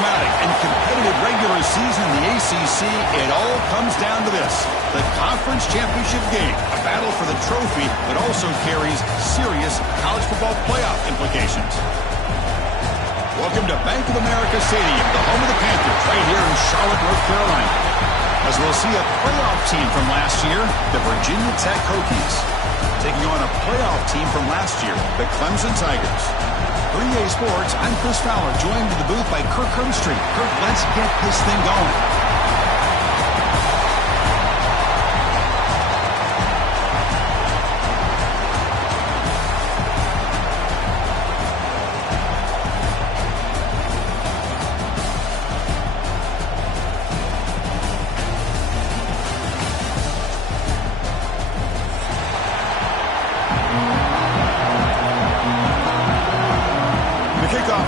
dramatic and competitive regular season in the ACC, it all comes down to this: the conference championship game, a battle for the trophy that also carries serious college football playoff implications. Welcome to Bank of America Stadium, the home of the Panthers, right here in Charlotte, North Carolina. As we'll see a playoff team from last year, the Virginia Tech Hokies, taking on a playoff team from last year, the Clemson Tigers. For EA Sports, I'm Chris Fowler, joined in the booth by Kirk Herbstreit. Kirk, let's get this thing going.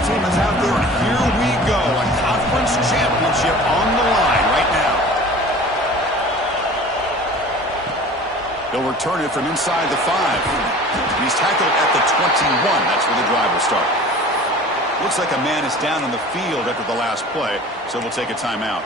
Team is out there, and here we go. A conference championship on the line right now. He'll return it from inside the 5. He's tackled at the 21. That's where the drive will start. Looks like a man is down on the field after the last play, so we'll take a timeout.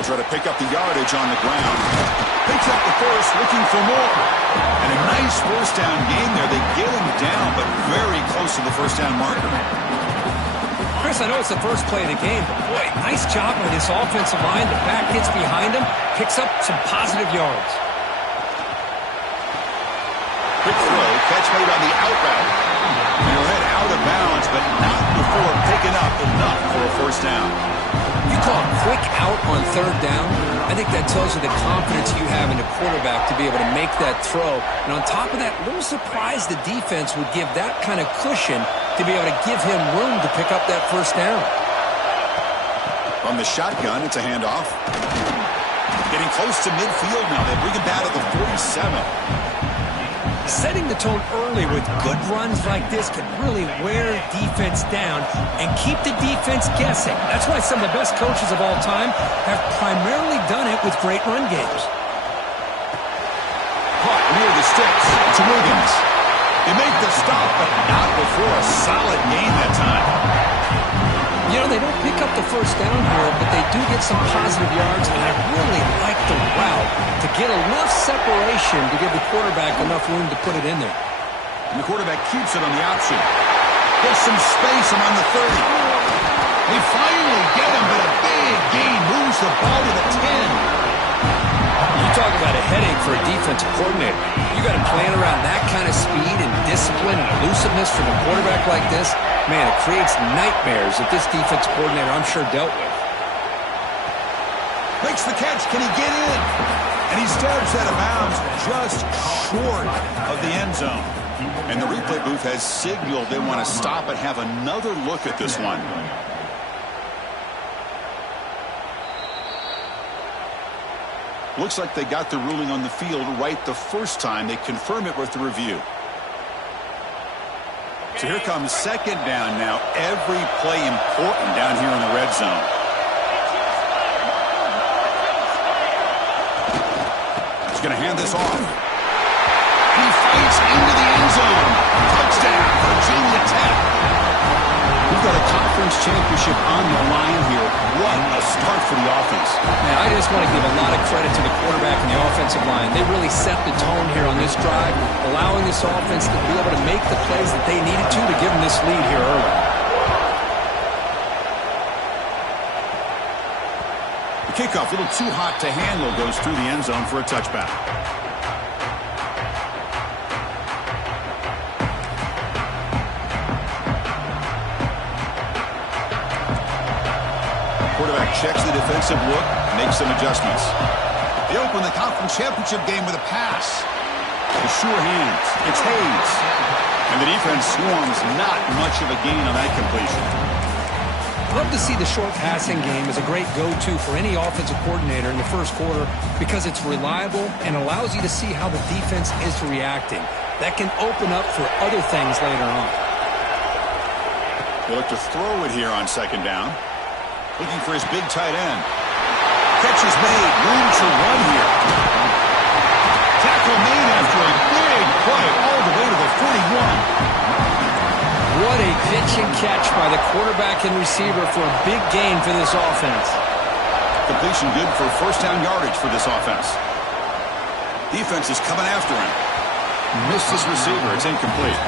Try to pick up the yardage on the ground. Picks up the first, looking for more. And a nice first down gain there. They get him down, but very close to the first down marker. Chris, I know it's the first play of the game, but boy, nice job by this offensive line. The back hits behind him, picks up some positive yards. Quick throw, catch made on the out route. And he'll head out of bounds, but not before picking up enough for a first down. You call a quick out on third down, I think that tells you the confidence you have in the quarterback to be able to make that throw. And on top of that, a little surprised the defense would give that kind of cushion to be able to give him room to pick up that first down. From the shotgun, it's a handoff. Getting close to midfield now. They bring him down to the 47. Setting the tone early with good runs like this can really wear defense down and keep the defense guessing. That's why some of the best coaches of all time have primarily done it with great run games. Caught near the sticks. It's Wiggins. He made the stop, but not before a solid gain that time. You know, they don't pick up the first down here, but they do get some positive yards, and I really like the route to get enough separation to give the quarterback enough room to put it in there. And the quarterback keeps it on the option. Gets some space around the 30. They finally get him, but a big gain moves the ball to the 10. You talk about a headache for a defensive coordinator. You got to plan around that kind of speed and discipline and elusiveness from a quarterback like this. Man, it creates nightmares that this defensive coordinator, I'm sure, dealt with. Makes the catch. Can he get in? And he steps out of bounds just short of the end zone. And the replay booth has signaled they want to stop and have another look at this one. Looks like they got the ruling on the field right the first time. They confirm it with the review. So here comes second down now. Every play important down here in the red zone. He's going to hand this off. He fights into the end zone. Touchdown, Virginia Tech. We've got a conference championship on the line here. What a start for the offense. Man, I just want to give a lot of credit to the quarterback and the offensive line. They really set the tone here on this drive, allowing this offense to be able to make the plays that they needed to give them this lead here early. The kickoff, a little too hot to handle, goes through the end zone for a touchback. Quarterback checks the defensive look, makes some adjustments. They open the conference championship game with a pass. The sure hands. It's Hayes. And the defense swarms. Not much of a gain on that completion. Love to see the short passing game as a great go-to for any offensive coordinator in the first quarter because it's reliable and allows you to see how the defense is reacting. That can open up for other things later on. He'll look to throw it here on second down. Looking for his big tight end. Catch is made. Room to run here. Tackle made after a big play all the way to the 41. What a pitch and catch by the quarterback and receiver for a big gain for this offense. Completion good for first down yardage for this offense. Defense is coming after him. Missed his receiver. It's incomplete.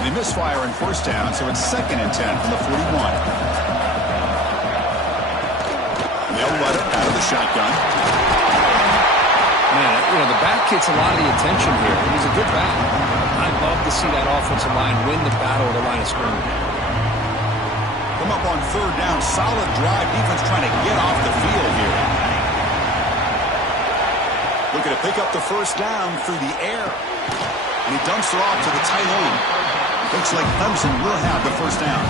They misfire in first down, so it's 2nd and 10 from the 41. They'll let it out of the shotgun. Man, the back gets a lot of the attention here. It was a good battle. I'd love to see that offensive line win the battle at the line of scrimmage. Come up on third down. Solid drive. Defense trying to get off the field here. Looking to pick up the first down through the air. And he dumps it off to the tight end. Looks like Clemson will have the first down.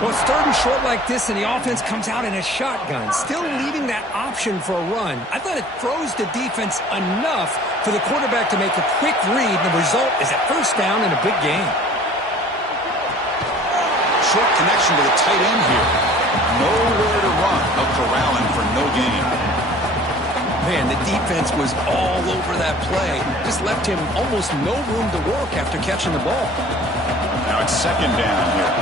Well, it's 3rd and short like this, and the offense comes out in a shotgun, still leaving that option for a run. I thought it froze the defense enough for the quarterback to make a quick read. The result is a first down and a big gain. Short connection to the tight end here. Nowhere to run. A corralling for no gain. Man, the defense was all over that play. Just left him almost no room to work after catching the ball. Now it's 2nd down here.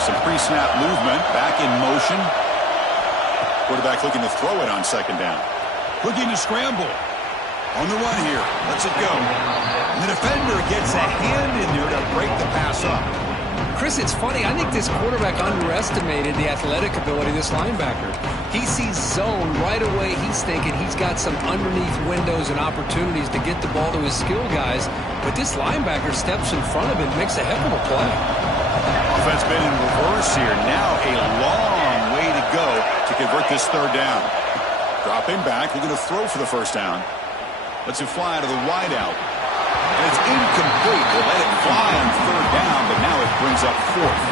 Some pre-snap movement. Back in motion. Quarterback looking to throw it on 2nd down. Looking to scramble. On the run here. Lets it go. And the defender gets a hand in there to break the pass up. Chris, it's funny. I think this quarterback underestimated the athletic ability of this linebacker. He sees zone right away. He's thinking he's got some underneath windows and opportunities to get the ball to his skill guys. But this linebacker steps in front of him and makes a heck of a play. Offense been in reverse here. Now a long way to go to convert this 3rd down. Dropping back. Looking to throw for the first down. Lets it fly to the wideout. And it's incomplete. We'll let it fly on 3rd down, but now it brings up 4th.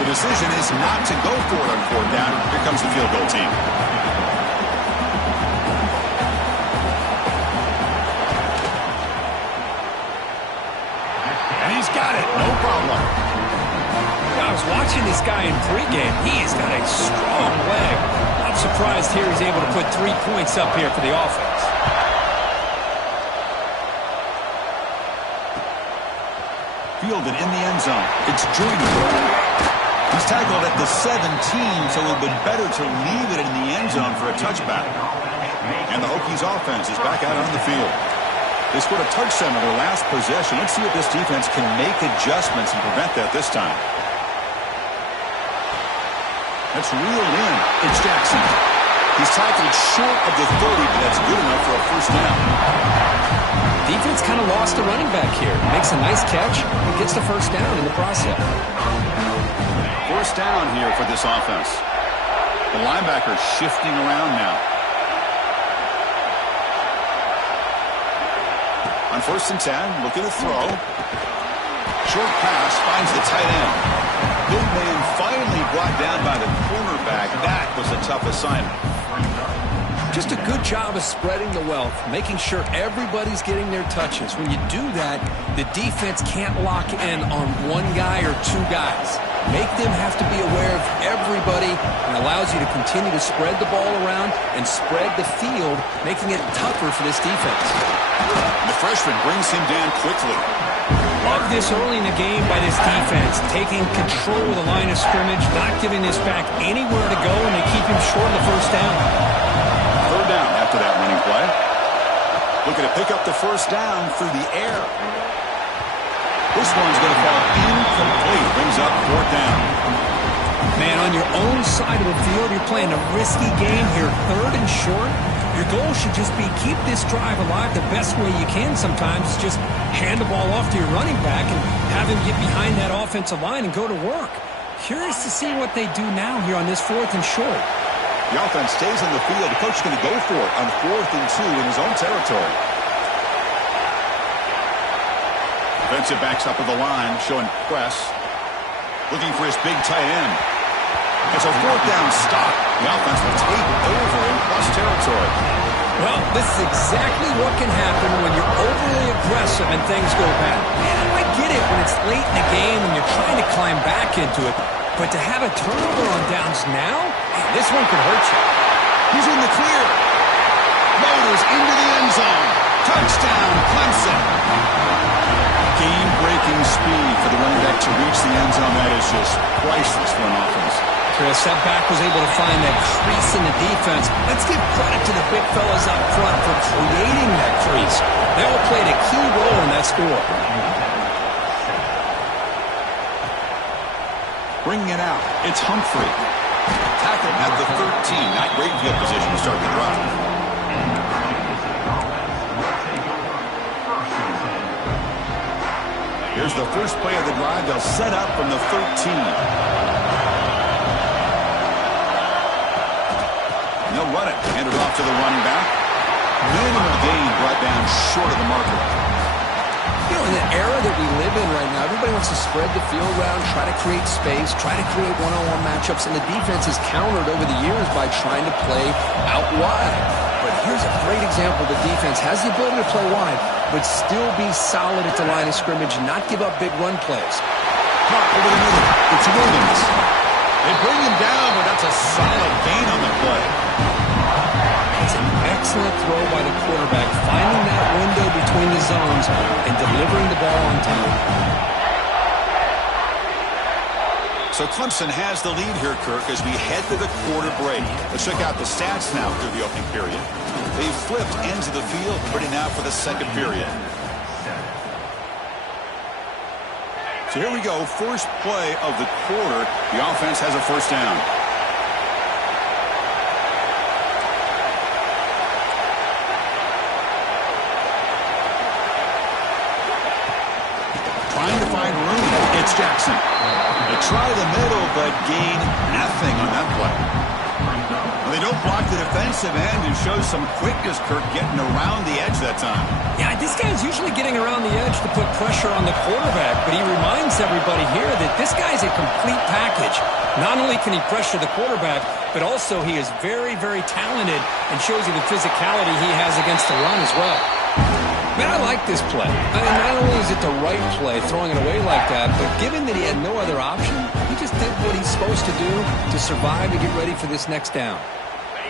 The decision is not to go for it on 4th down. Here comes the field goal team. And he's got it. No problem. I was watching this guy in pregame. He's got a strong leg. I'm surprised here he's able to put 3 points up here for the offense. Fielded in the end zone. It's Junior. He's tackled at the 17, so it would have been better to leave it in the end zone for a touchback. And the Hokies offense is back out on the field. They scored a touchdown on their last possession. Let's see if this defense can make adjustments and prevent that this time. That's reeled in. It's Jackson. He's tackled short of the 30, but that's good enough for a first down. Defense kind of lost a running back here. Makes a nice catch and gets the first down in the process. First down here for this offense. The linebacker shifting around now. On 1st and 10, looking to throw. Short pass finds the tight end. Big man finally brought down by the cornerback. That was a tough assignment. Just a good job of spreading the wealth, making sure everybody's getting their touches. When you do that, the defense can't lock in on one guy or 2 guys. Make them have to be aware of everybody and allows you to continue to spread the ball around and spread the field, making it tougher for this defense. The freshman brings him down quickly. Love this early in the game by this defense, taking control of the line of scrimmage, not giving this back anywhere to go, and they keep him short of the first down. 3rd down after that running play. Looking to pick up the first down through the air. This one's going to fall incomplete. Brings up 4th down. Man, on your own side of the field, you're playing a risky game here. 3rd and short. Your goal should just be keep this drive alive the best way you can sometimes. Just hand the ball off to your running back and have him get behind that offensive line and go to work. Curious to see what they do now here on this 4th and short. The offense stays on the field. The coach is going to go for it on 4th and 2 in his own territory. Defensive backs up of the line, showing press. Looking for his big tight end. It's a 4th down stop. The offense will take over in plus territory. Well, this is exactly what can happen when you're overly aggressive and things go bad. Man, I get it when it's late in the game and you're trying to climb back into it. But to have a turnover on downs now, man, this one could hurt you. He's in the clear. Motors into the end zone. Touchdown, Clemson. Game-breaking speed for the running back to reach the end zone. That is just priceless for an offense. Chris, that back was able to find that crease in the defense. Let's give credit to the big fellas up front for creating that crease. They all played a key role in that score. Bringing it out, it's Humphrey. Tackled at the 13. Not great field position to start the drive. Here's the first play of the drive. They'll set up from the 13. They'll run it. Hand it off to the running back. Minimal gain brought down short of the marker. You know, in the era that we live in right now, everybody wants to spread the field around, try to create space, try to create one-on-one matchups, and the defense is countered over the years by trying to play out wide. But here's a great example. The defense has the ability to play wide, but still be solid at the line of scrimmage and not give up big run plays. Caught over the middle. It's Williams. They bring him down, but that's a solid gain on the play. It's an excellent throw by the quarterback, finding that window between the zones and delivering the ball on time. So Clemson has the lead here, Kirk, as we head to the quarter break. Let's check out the stats now through the opening period. They've flipped ends of the field, ready now for the second period. So here we go, first play of the quarter. The offense has a first down. Trying to find room. It's Jackson. They try the middle, but gain nothing on that play. Well, they don't block the defensive end and show some quickness, Kirk, getting around the edge that time. Yeah, this guy's usually getting around the edge to put pressure on the quarterback, but he reminds everybody here that this guy's a complete package. Not only can he pressure the quarterback, but also he is very, very talented and shows you the physicality he has against the run as well. Man, I like this play. I mean, not only is it the right play, throwing it away like that, but given that he had no other option, he just did what he's supposed to do to survive and get ready for this next down.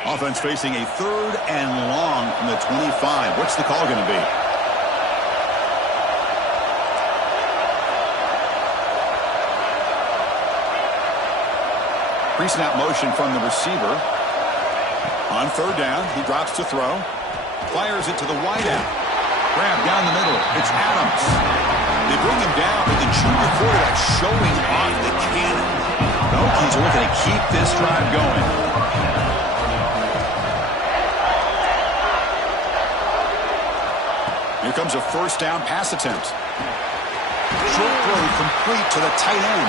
Offense facing a third and long from the 25. What's the call going to be? Pre-snap motion from the receiver. On third down, he drops to throw. Fires it to the wideout. Grab down the middle. It's Adams. They bring him down, but the junior quarterback showing off the cannon. The Hokies are looking to keep this drive going. Here comes a first down pass attempt. Short throw complete to the tight end.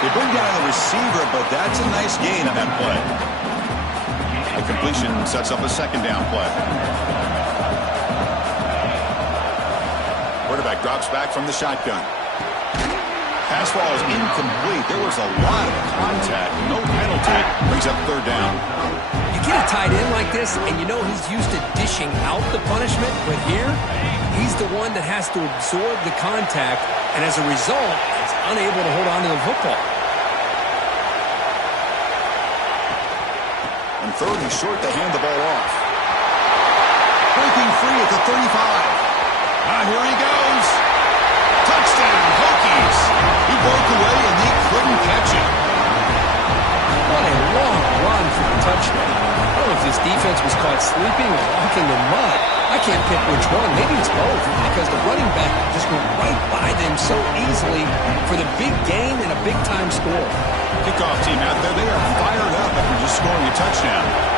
They bring down the receiver, but that's a nice gain on that play. The completion sets up a second down play. Quarterback drops back from the shotgun. Pass ball is incomplete. There was a lot of contact. No penalty. Brings up third down. You get a tight end like this, and you know he's used to dishing out the punishment, but here, he's the one that has to absorb the contact, and as a result, is unable to hold on to the football. On third and short, they hand the ball off. Breaking free at the 35. Here he goes. Touchdown, Hokies. He broke away, and they couldn't catch him. What a long run for the touchdown. I don't know if this defense was caught sleeping or walking in mud. I can't pick which one. Maybe it's both, because the running back just went right by them so easily for the big gain and a big-time score. Kickoff team out there, they are fired up after just scoring a touchdown.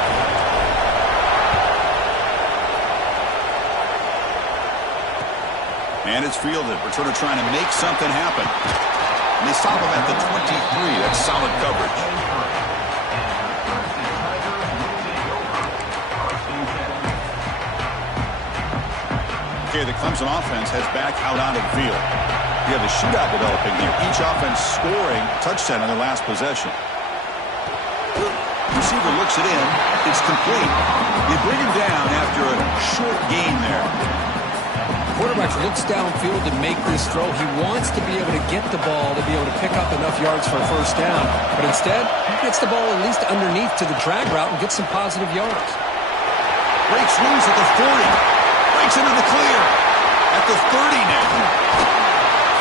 And it's fielded. Returner trying to make something happen. And they stop him at the 23. That's solid coverage. Okay, the Clemson offense heads back out onto the field. We have a shootout developing here. Each offense scoring a touchdown on their last possession. Receiver looks it in. It's complete. They bring him down after a short gain there. Quarterback looks downfield to make this throw. He wants to be able to get the ball to be able to pick up enough yards for a first down. But instead, he gets the ball at least underneath to the drag route and gets some positive yards. Breaks loose at the 40. Breaks into the clear. At the 30 now.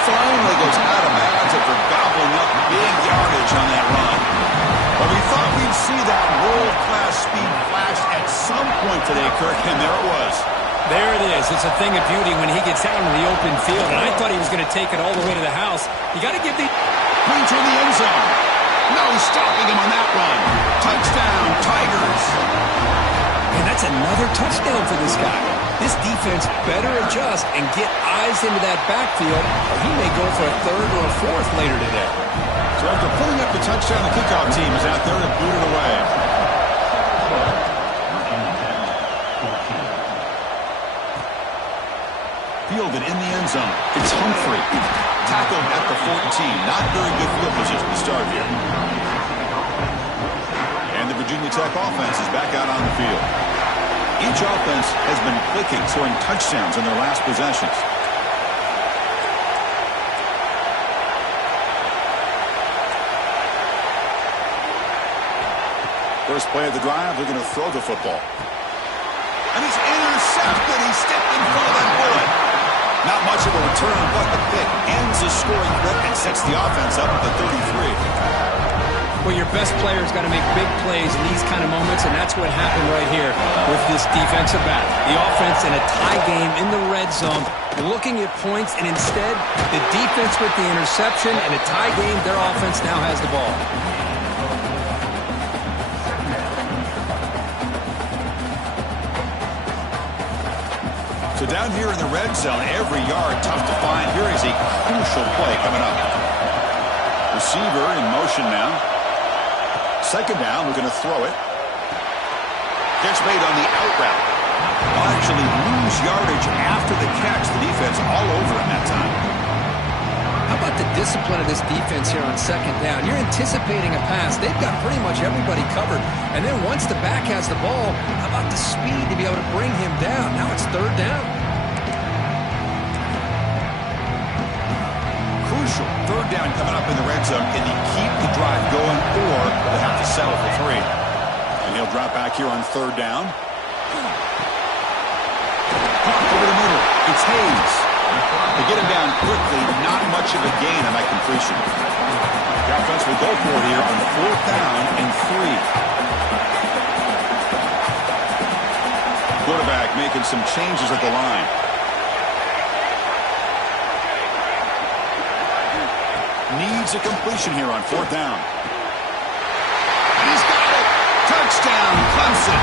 Finally goes out of bounds after gobbling up big yardage on that run. But we thought we'd see that world-class speed flash at some point today, Kirk, and there it was. There it is. It's a thing of beauty when he gets out into the open field, and I thought he was going to take it all the way to the house. You got to give the... Brings her in the end zone. No stopping him on that run. Touchdown, Tigers. And that's another touchdown for this guy. This defense better adjust and get eyes into that backfield, or he may go for a third or a fourth later today. So after pulling up the touchdown, the kickoff team is out there to boot it away. Fielded in the end zone. It's Humphrey. Tackled at the 14. Not very good field position to start here. And the Virginia Tech offense is back out on the field. Each offense has been clicking, scoring touchdowns in their last possessions. First play of the drive, they're going to throw the football. And he's intercepted. He stepped in front of that bullet. Not much of a return, but the pick ends the scoring threat and sets the offense up at the 33. Well, your best player's got to make big plays in these kind of moments, and that's what happened right here with this defensive back. The offense in a tie game in the red zone, looking at points, and instead, the defense with the interception. In a tie game, their offense now has the ball. So down here in the red zone, every yard tough to find. Here is a crucial play coming up. Receiver in motion now. Second down, we're going to throw it. Gets made on the out route. Will actually lose yardage after the catch. The defense all over him that time. How about the discipline of this defense here on second down? You're anticipating a pass. They've got pretty much everybody covered. And then once the back has the ball, how about the speed to be able to bring him down? Now it's third down. Crucial third down coming up in the red zone. Can he keep the drive going, or will they have to settle for 3? And he'll drop back here on third down. Over the middle, it's Hayes. They get him down quickly, not much of a gain on that completion. The offense will go for it here on fourth down and 3. Quarterback making some changes at the line. Needs a completion here on fourth down. He's got it. Touchdown, Clemson.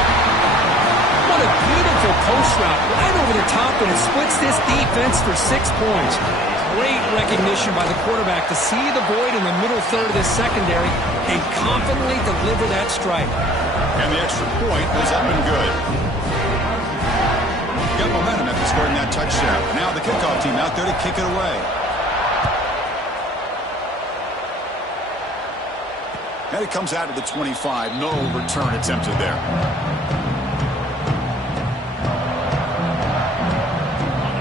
What a beautiful post route right over the top, and it splits this defense for 6 points. Great recognition by the quarterback to see the void in the middle third of this secondary and confidently deliver that strike. And the extra point was up and good. Got momentum after scoring that touchdown. Now the kickoff team out there to kick it away. And it comes out of the 25. No return attempted there.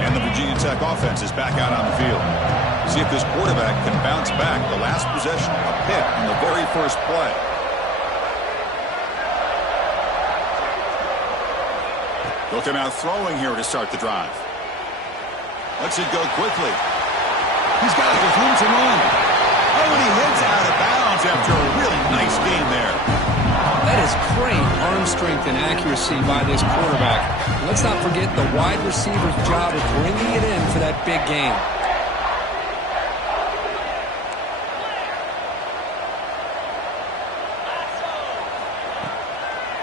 And the Virginia Tech offense is back out on the field. See if this quarterback can bounce back. The last possession, a pick in the very first play. They'll come out throwing here to start the drive. Lets it go quickly. He's got it with room to run. Oh, and he heads out of bounds after a really nice game there. That is great arm strength and accuracy by this quarterback. Let's not forget the wide receiver's job of bringing it in for that big game.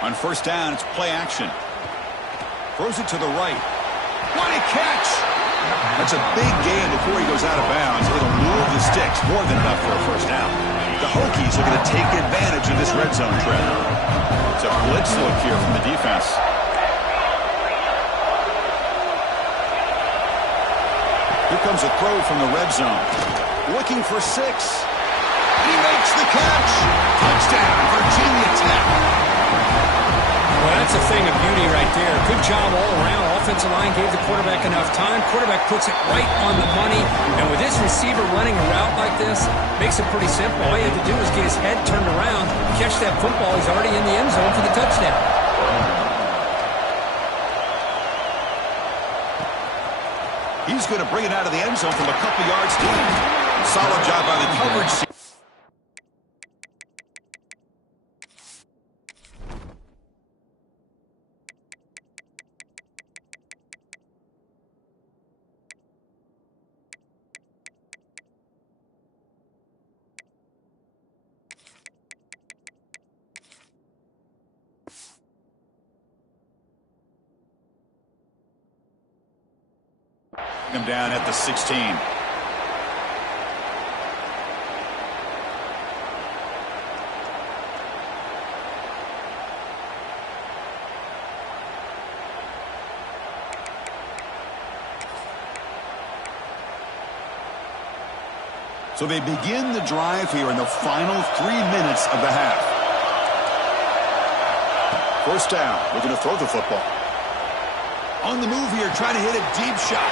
On first down, it's play action. Throws it to the right. What a catch! That's a big gain before he goes out of bounds. It'll move the sticks. More than enough for a first down. The Hokies are going to take advantage of this red zone trap. It's a blitz look here from the defense. Here comes a throw from the red zone. Looking for 6. And he makes Makes the catch. Touchdown, Virginia Tech. Well, that's a thing of beauty right there. Good job all around. Offensive line gave the quarterback enough time. Quarterback puts it right on the money. And with this receiver running a route like this, makes it pretty simple. All you have to do is get his head turned around, catch that football. He's already in the end zone for the touchdown. He's going to bring it out of the end zone from a couple yards deep. Solid job by the coverage. Him down at the 16. So they begin the drive here in the final 3 minutes of the half. First down, looking to throw the football. On the move here, trying to hit a deep shot.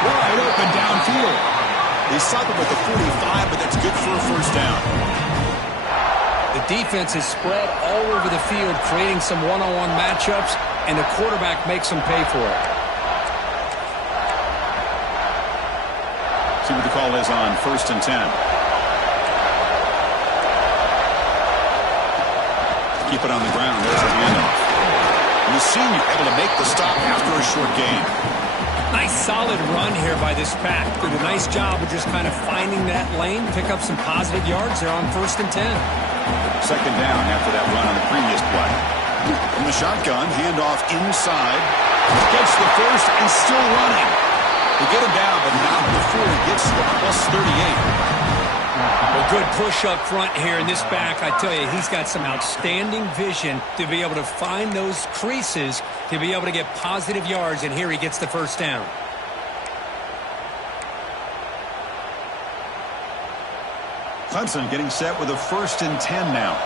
Wide open downfield. He stopped him at the 45, but that's good for a first down. The defense is spread all over the field, creating some one-on-one matchups, and the quarterback makes them pay for it. See what the call is on 1st and 10. Keep it on the ground. There's a handoff. And the senior able to make the stop after a short gain. Nice solid run here by this pack. Did a nice job of just kind of finding that lane, pick up some positive yards there on 1st and 10. Second down after that run on the previous play. From the shotgun, handoff inside. Gets the first and still running. They get him down, but not before he gets to the +38. Well, good push up front here in this back. I tell you, he's got some outstanding vision to be able to find those creases, to be able to get positive yards, and here he gets the first down. Clemson getting set with a 1st and 10 now.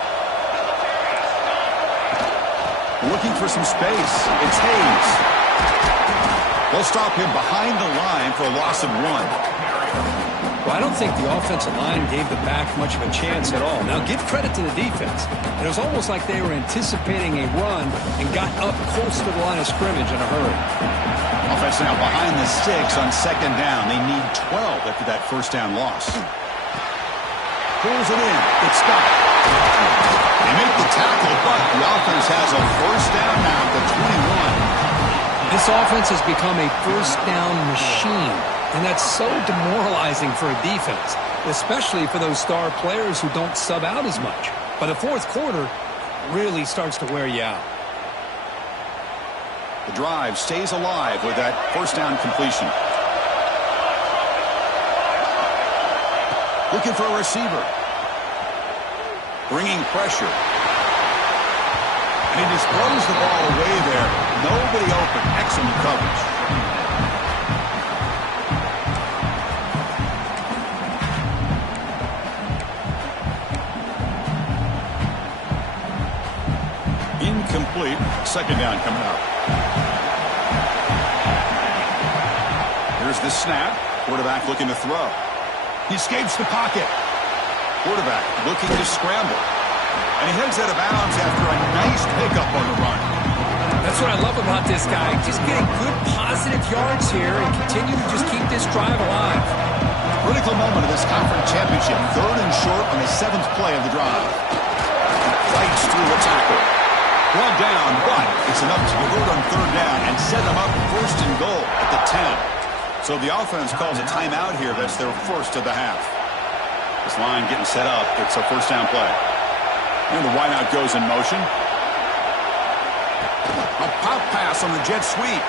Looking for some space. It's Hayes. They'll stop him behind the line for a loss of 1. Well, I don't think the offensive line gave the back much of a chance at all. Now, give credit to the defense. It was almost like they were anticipating a run and got up close to the line of scrimmage in a hurry. Offense now behind the 6 on 2nd down. They need 12 after that first down loss. Pulls it in. It's stopped. They make the tackle, but the offense has a first down now at the 21. This offense has become a first down machine. And that's so demoralizing for a defense, especially for those star players who don't sub out as much. By the 4th quarter, really starts to wear you out. The drive stays alive with that first down completion. Looking for a receiver. Bringing pressure. And he just throws the ball away there. Nobody open. Excellent coverage. Incomplete. Second down coming up. Here's the snap. Quarterback looking to throw. He escapes the pocket. Quarterback looking to scramble. And he heads out of bounds after a nice pickup on the run. That's what I love about this guy. Just getting good positive yards here and continue to just keep this drive alive. Critical moment of this conference championship. 3rd and short on the 7th play of the drive. Fights through a tackle. Brought down, but it's enough to convert on 3rd down and set them up 1st and goal at the 10. So the offense calls a timeout here. That's their first of the half. This line getting set up. It's a first down play. And the wideout goes in motion. A pop pass on the jet sweep.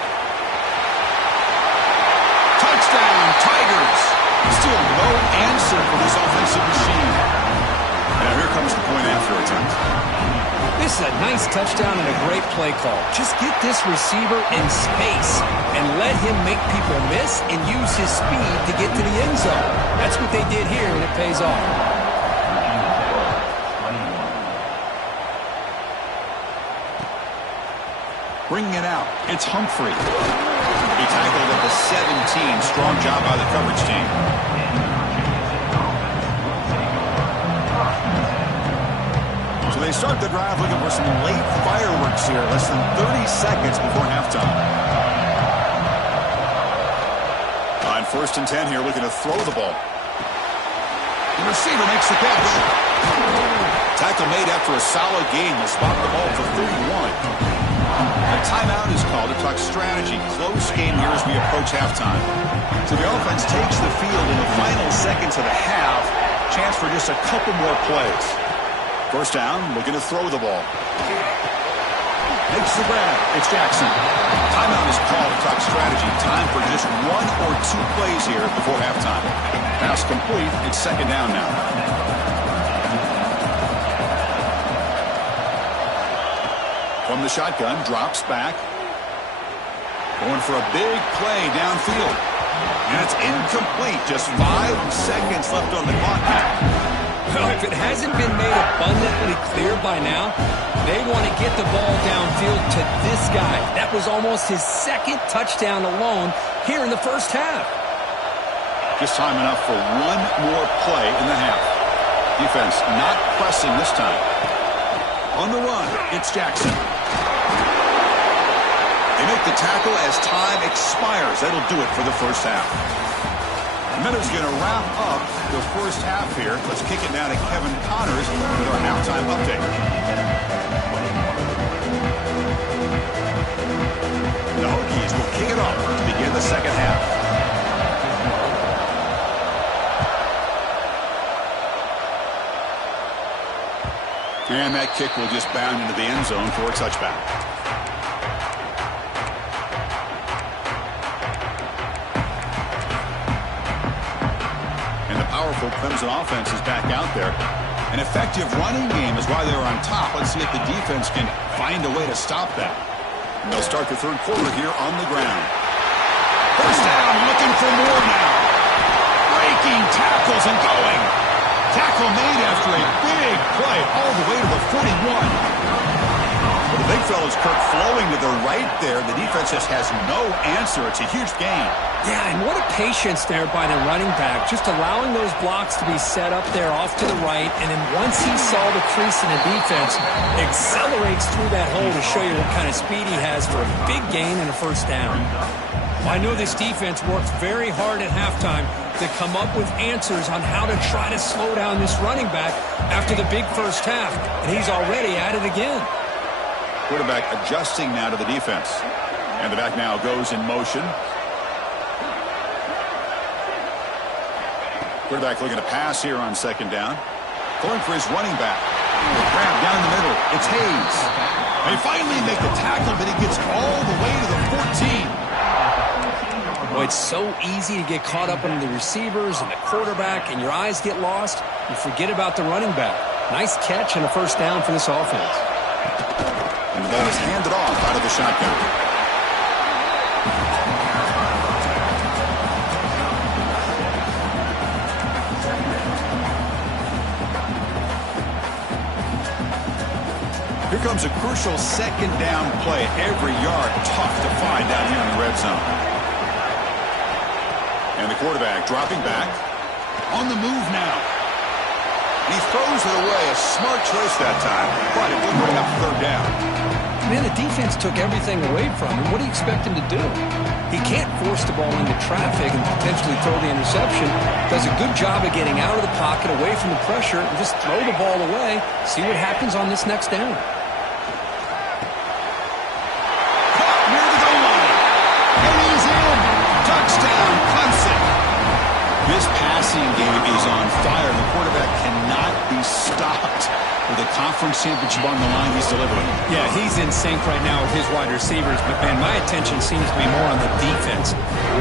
Touchdown, Tigers. Still no answer for this offensive machine. Now here comes the point after attempt. This is a nice touchdown and a great play call. Just get this receiver in space and let him make people miss and use his speed to get to the end zone. That's what they did here, and it pays off. Bringing it out, it's Humphrey. He tackled at the 17. Strong job by the coverage team. So they start the drive looking for some late fireworks here. Less than 30 seconds before halftime. On 1st and 10 here, looking to throw the ball. The receiver makes the catch. Tackle made after a solid gain. Will spot the ball for 31. A timeout is called to talk strategy. Close game here as we approach halftime. So the offense takes the field in the final seconds of the half. Chance for just a couple more plays. First down, looking to throw the ball. Makes the grab. It's Jackson. Timeout is called to talk strategy. Time for just 1 or 2 plays here before halftime. Pass complete. It's 2nd down now. From the shotgun, drops back. Going for a big play downfield. And it's incomplete. Just 5 seconds left on the clock now. Well, if it hasn't been made abundantly clear by now, they want to get the ball downfield to this guy. That was almost his 2nd touchdown alone here in the first half. Just time enough for 1 more play in the half. Defense not pressing this time. On the run, it's Jackson. They make the tackle as time expires. That'll do it for the first half. Minutes going to wrap up the first half here. Let's kick it down to Kevin Connors with our halftime update. The Hokies will kick it off to begin the second half. And that kick will just bound into the end zone for a touchback. Powerful Clemson offense is back out there. An effective running game is why they're on top. Let's see if the defense can find a way to stop that. And they'll start the 3rd quarter here on the ground. First down, looking for more now. Breaking tackles and going. Tackle made after a big play all the way to the 41. Well, the big fella's Kirk flowing to the right there. The defense just has no answer. It's a huge gain. Yeah, and what a patience there by the running back, just allowing those blocks to be set up there off to the right, and then once he saw the crease in the defense, accelerates through that hole to show you what kind of speed he has for a big gain and a first down. Well, I know this defense worked very hard at halftime to come up with answers on how to try to slow down this running back after the big first half, and he's already at it again. Quarterback adjusting now to the defense. And the back now goes in motion. Quarterback looking to pass here on 2nd down. Going for his running back. Grab down the middle. It's Hayes. They finally make the tackle, but he gets all the way to the 14. Boy, it's so easy to get caught up on the receivers and the quarterback, and your eyes get lost. You forget about the running back. Nice catch and a first down for this offense. And the ball is handed off out of the shotgun. Here comes a crucial 2nd down play. Every yard tough to find down here in the red zone. And the quarterback dropping back. On the move now. He throws it away. A smart choice that time, but it will bring up 3rd down. Man, the defense took everything away from him. What do you expect him to do? He can't force the ball into traffic and potentially throw the interception. Does a good job of getting out of the pocket, away from the pressure, and just throw the ball away. See what happens on this next down. Caught near the goal line. And he's in. Touchdown, Clemson. This passing game is on fire. The quarterback cannot be stopped. With a conference championship on the line, he's delivering. Yeah, he's in sync right now with his wide receivers, but, man, my attention seems to be more on the defense.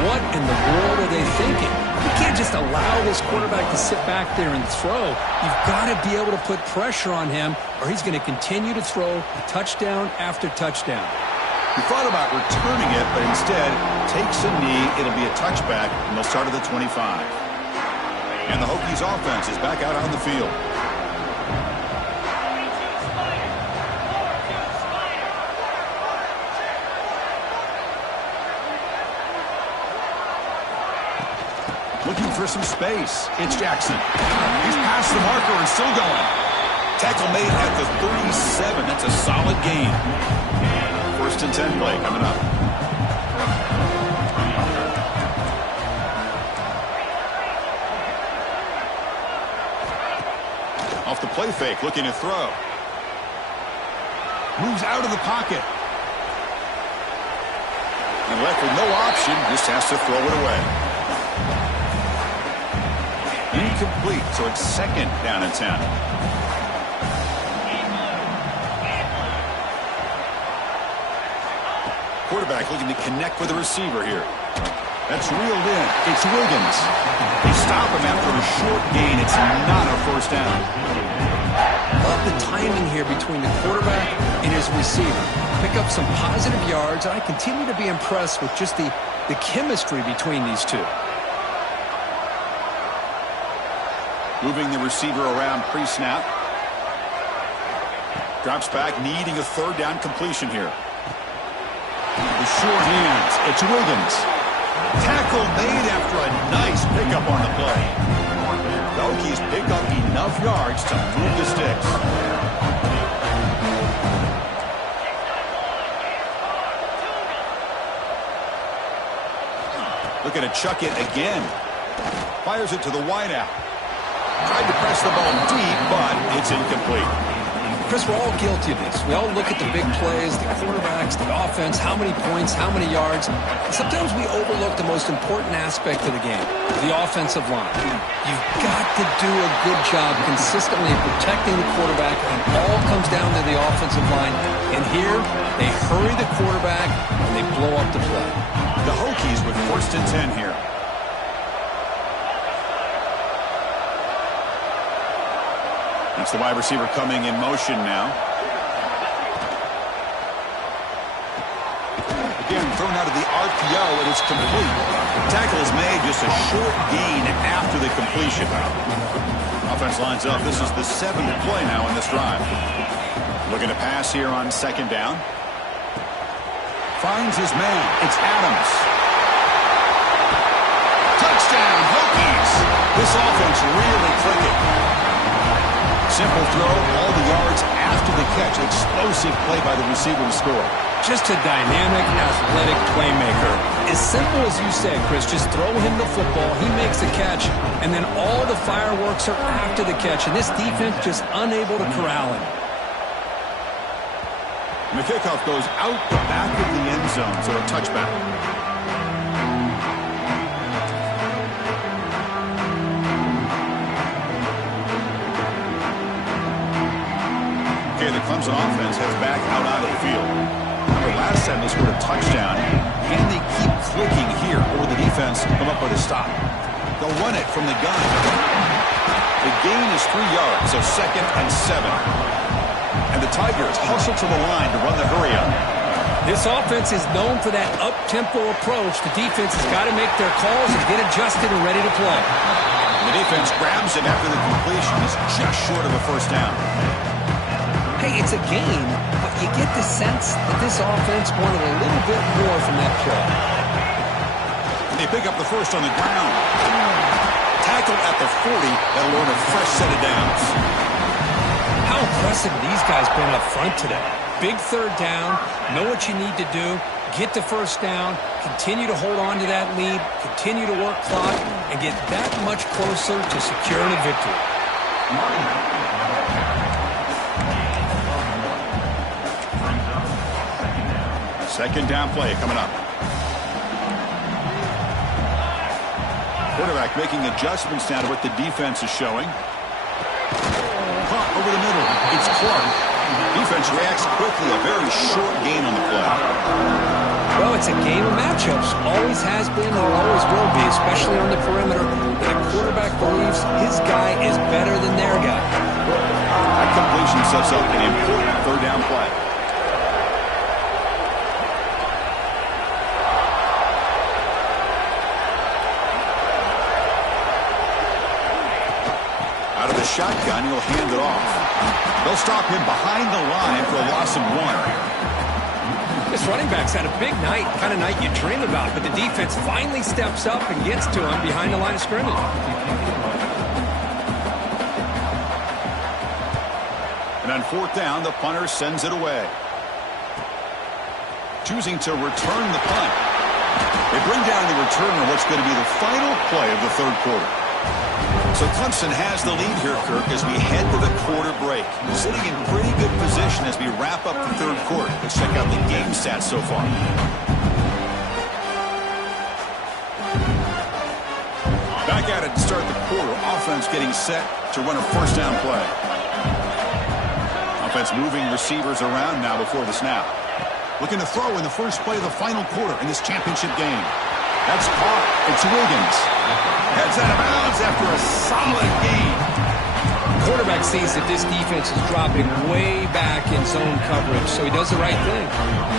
What in the world are they thinking? You can't just allow this quarterback to sit back there and throw. You've got to be able to put pressure on him, or he's going to continue to throw touchdown after touchdown. He thought about returning it, but instead takes a knee. It'll be a touchback, and they'll start at the 25. And the Hokies offense is back out on the field. for some space. It's Jackson. He's past the marker and still going. Tackle made at the 37. That's a solid gain. 1st and 10 play coming up. Off the play fake, looking to throw. Moves out of the pocket. And left with no option, just has to throw it away. Incomplete, so it's 2nd down and 10. Quarterback looking to connect with the receiver here. That's reeled in. It's Wiggins. They stop him after a short gain. It's not a 1st down. Love the timing here between the quarterback and his receiver. Pick up some positive yards, and I continue to be impressed with just the chemistry between these two. Moving the receiver around pre-snap. Drops back, needing a 3rd down completion here. The short hands. It's Wiggins. Tackle made after a nice pickup on the play. The Hokies pick up enough yards to move the sticks. Looking to chuck it again. Fires it to the wideout. Tried to press the ball deep, but it's incomplete. Chris, we're all guilty of this. We all look at the big plays, the quarterbacks, the offense, how many points, how many yards. Sometimes we overlook the most important aspect of the game, the offensive line. You've got to do a good job consistently protecting the quarterback, and it all comes down to the offensive line. And here, they hurry the quarterback, and they blow up the play. The Hokies with 1st and 10 here. That's the wide receiver coming in motion now. Again, thrown out of the RPO, and it's complete. Tackle is made, just a short gain after the completion. Offense lines up. This is the 7th play now in this drive. Looking to pass here on 2nd down. Finds his man. It's Adams. Touchdown, Hokies! This offense really clicking. Simple throw, all the yards after the catch. Explosive play by the receiver to score. Just a dynamic, athletic playmaker. As simple as you said, Chris, just throw him the football, he makes the catch, and then all the fireworks are after the catch, and this defense just unable to corral him. And the kickoff goes out the back of the end zone, so a touchback. The Clemson offense heads back out onto the field. Remember, last time they scored a touchdown. Can they keep clicking here, or the defense come up with a stop? They'll run it from the gun. The gain is 3 yards, so 2nd and 7. And the Tigers hustle to the line to run the hurry-up. This offense is known for that up-tempo approach. The defense has got to make their calls and get adjusted and ready to play. And the defense grabs him after the completion. It's just short of a 1st down. Hey, it's a game, but you get the sense that this offense wanted a little bit more from that play. And they pick up the 1st on the ground. Tackle at the 40. That'll earn a fresh set of downs. How impressive these guys been up front today. Big 3rd down, know what you need to do, get the 1st down, continue to hold on to that lead, continue to work clock, and get that much closer to securing a victory. 2nd down play coming up. Quarterback making adjustments now to what the defense is showing. Caught over the middle. It's Clark. Defense reacts quickly. A very short gain on the play. Well, it's a game of matchups. Always has been and always will be, especially on the perimeter. The quarterback believes his guy is better than their guy. That completion sets up an important 3rd down play. Out of the shotgun, he'll hand it off. They'll stop him behind the line for a loss of 1. This running back's had a big night, kind of night you dream about, but the defense finally steps up and gets to him behind the line of scrimmage. And on fourth down, the punter sends it away. Choosing to return the punt. They bring down the return on what's going to be the final play of the third quarter. So Clemson has the lead here, Kirk, as we head to the quarter break. Sitting in pretty good position as we wrap up the third quarter. Let's check out the game stats so far. Back at it to start the quarter. Offense getting set to run a first down play. Offense moving receivers around now before the snap. Looking to throw in the first play of the final quarter in this championship game. That's caught. It's Wiggins. Heads out of bounds after a solid gain. Quarterback sees that this defense is dropping way back in zone coverage, so he does the right thing.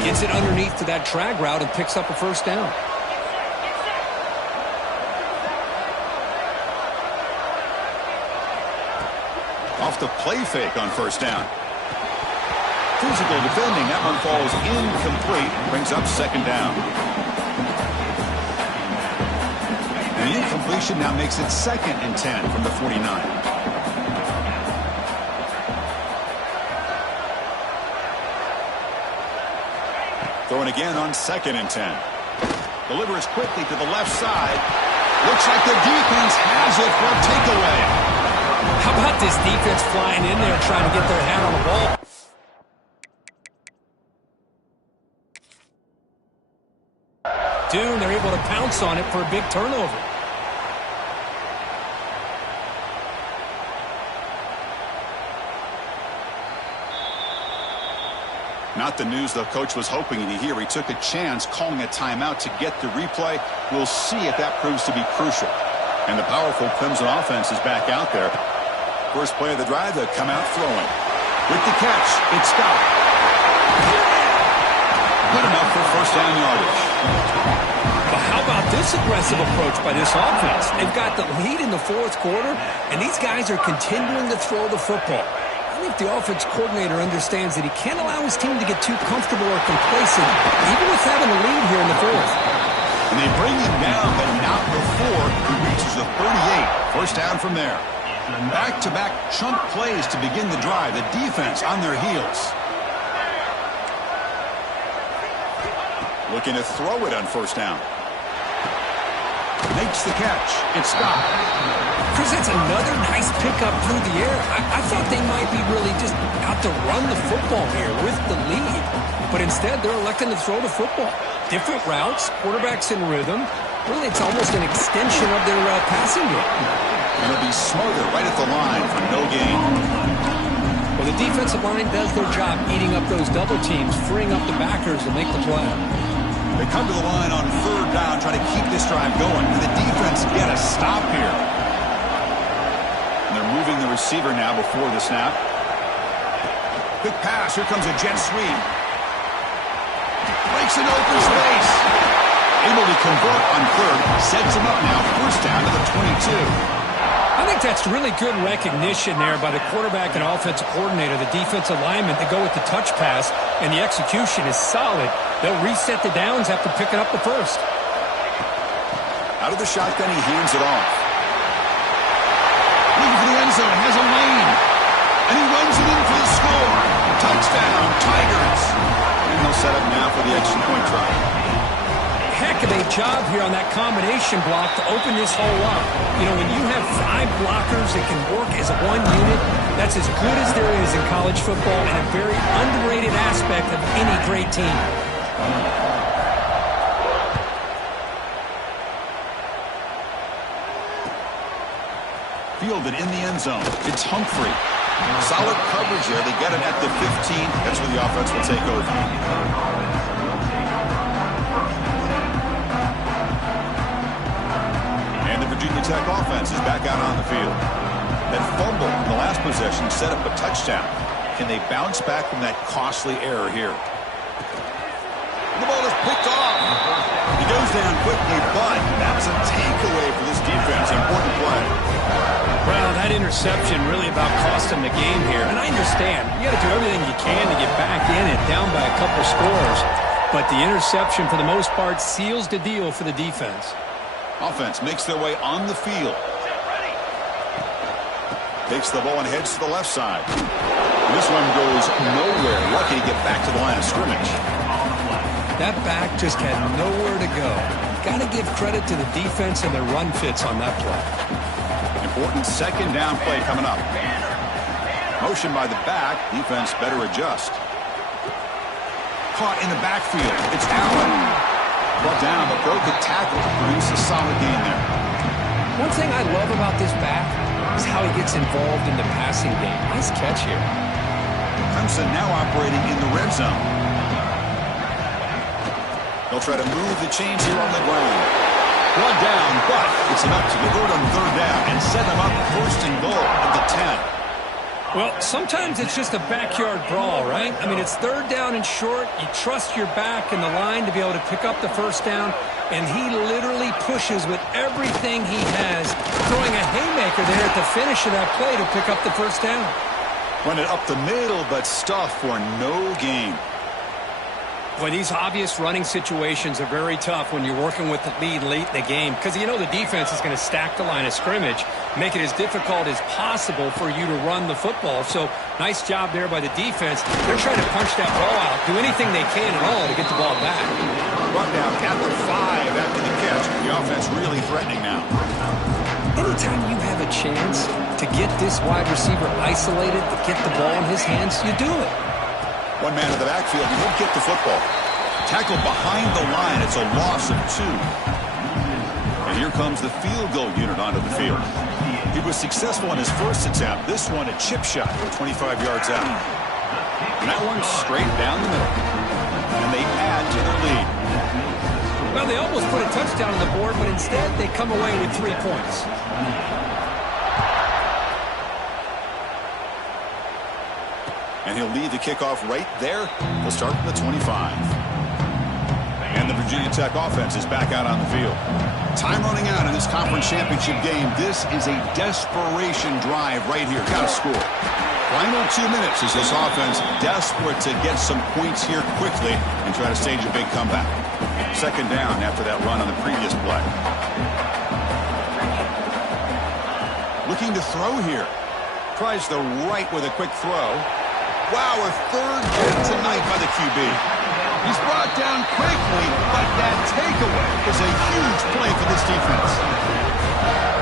Gets it underneath to that drag route and picks up a first down. Off the play fake on first down. Physical defending. That one falls incomplete. Brings up second down. And the incompletion now makes it 2nd and 10 from the 49. Throwing again on 2nd and 10. Delivers quickly to the left side. Looks like the defense has it for a takeaway. How about this defense flying in there trying to get their hand on the ball? And they're able to pounce on it for a big turnover. Not the news the coach was hoping to hear. He took a chance calling a timeout to get the replay. We'll see if that proves to be crucial. And the powerful Clemson offense is back out there. First play of the drive, they come out throwing. With the catch, it's Scott. Good enough for first down yardage. But how about this aggressive approach by this offense? They've got the lead in the fourth quarter, and these guys are continuing to throw the football. I think the offense coordinator understands that he can't allow his team to get too comfortable or complacent, even with having the lead here in the fourth. And they bring him down, but not before he reaches the 38. First down from there. Back-to-back chunk plays to begin the drive. The defense on their heels. Looking to throw it on first down. Makes the catch. It's Scott. Chris, that's another nice pickup through the air. I thought they might be really just out to run the football here with the lead. But instead, they're electing to throw the football. Different routes, quarterbacks in rhythm. Really, it's almost an extension of their passing game. And it'll be smarter right at the line for no gain. Well, the defensive line does their job eating up those double teams, freeing up the backers to make the play. They come to the line on third down, trying to keep this drive going. And the defense get a stop here. And they're moving the receiver now before the snap. Quick pass. Here comes a jet sweep. Breaks an open space. Able to convert on third. Sets him up now. First down to the 22. I think that's really good recognition there by the quarterback and offensive coordinator. The defensive lineman to go with the touch pass, and the execution is solid. They'll reset the downs after picking up the first. Out of the shotgun, he hands it off. Looking for the end zone, has a lane. And he runs it in for the score. Touchdown, Tigers. And they'll set up now for the extra point try. Heck of a job here on that combination block to open this hole up. You know, when you have 5 blockers that can work as one unit, that's as good as there is in college football and a very underrated aspect of any great team. Fielded in the end zone. It's Humphrey. Solid coverage there. They get it at the 15. That's where the offense will take over. And the Virginia Tech offense is back out on the field. That fumble in the last possession set up a touchdown. Can they bounce back from that costly error here? The ball is picked off. He goes down quickly, but that's a takeaway for this defense. Important play. Well, that interception really about cost them the game here. And I understand. You got to do everything you can to get back in it, down by a couple scores. But the interception, for the most part, seals the deal for the defense. Offense makes their way on the field. Takes the ball and heads to the left side. This one goes nowhere. Lucky to get back to the line of scrimmage. That back just had nowhere to go. Got to give credit to the defense and their run fits on that play. Important second down play coming up. Motion by the back. Defense better adjust. Caught in the backfield. It's Allen. Brought down, but broke a tackle to produce a solid gain there. One thing I love about this back is how he gets involved in the passing game. Nice catch here. Clemson now operating in the red zone. They'll try to move the chains here on the ground. One down, but it's enough to convert on third down and set them up first and goal at the 10. Well, sometimes it's just a backyard brawl, right? I mean, it's third down and short. You trust your back and the line to be able to pick up the first down, and he literally pushes with everything he has, throwing a haymaker there at the finish of that play to pick up the first down. Run it up the middle, but stuffed for no gain. Boy, these obvious running situations are very tough when you're working with the lead late in the game, because you know the defense is going to stack the line of scrimmage, make it as difficult as possible for you to run the football. So nice job there by the defense. They're trying to punch that ball out, do anything they can at all to get the ball back. Run down at the 5 after the catch. The offense really threatening now. Anytime you have a chance to get this wide receiver isolated, to get the ball in his hands, you do it. One man in the backfield, he won't get the football. Tackled behind the line, it's a loss of 2. And here comes the field goal unit onto the field. He was successful in his first attempt. This one, a chip shot from 25 yards out. And that one straight down the middle. And they add to their lead. Well, they almost put a touchdown on the board, but instead they come away with 3 points. And he'll lead the kickoff right there. He'll start from the 25. And the Virginia Tech offense is back out on the field. Time running out in this conference championship game. This is a desperation drive right here. Got to score. Final 2 minutes as this offense desperate to get some points here quickly and try to stage a big comeback. Second down after that run on the previous play. Looking to throw here. Tries the right with a quick throw. Wow, a third hit tonight by the QB. He's brought down quickly, but that takeaway is a huge play for this defense.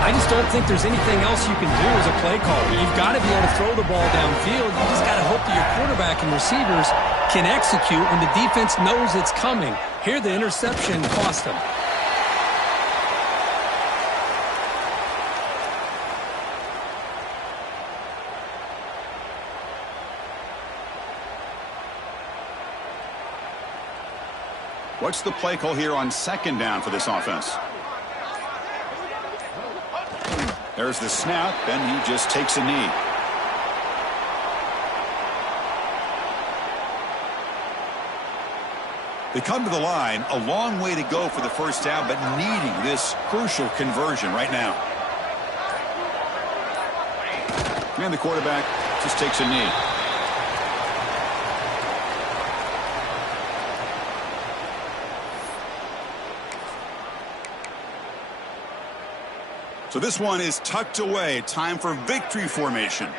I just don't think there's anything else you can do as a play caller. You've got to be able to throw the ball downfield. You just got to hope that your quarterback and receivers can execute when the defense knows it's coming. Here, the interception cost them. What's the play call here on second down for this offense? There's the snap, and he just takes a knee. They come to the line, a long way to go for the first down, but needing this crucial conversion right now. And the quarterback just takes a knee. So this one is tucked away. Time for victory formation.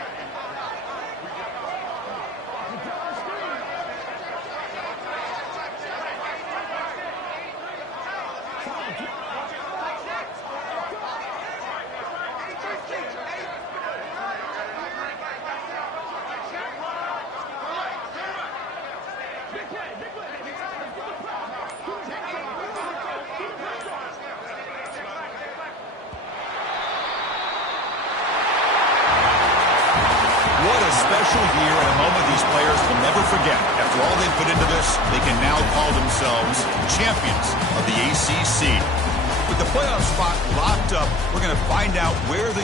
Special year and a moment these players will never forget. After all they've put into this, they can now call themselves champions of the ACC. With the playoff spot locked up, we're going to find out where they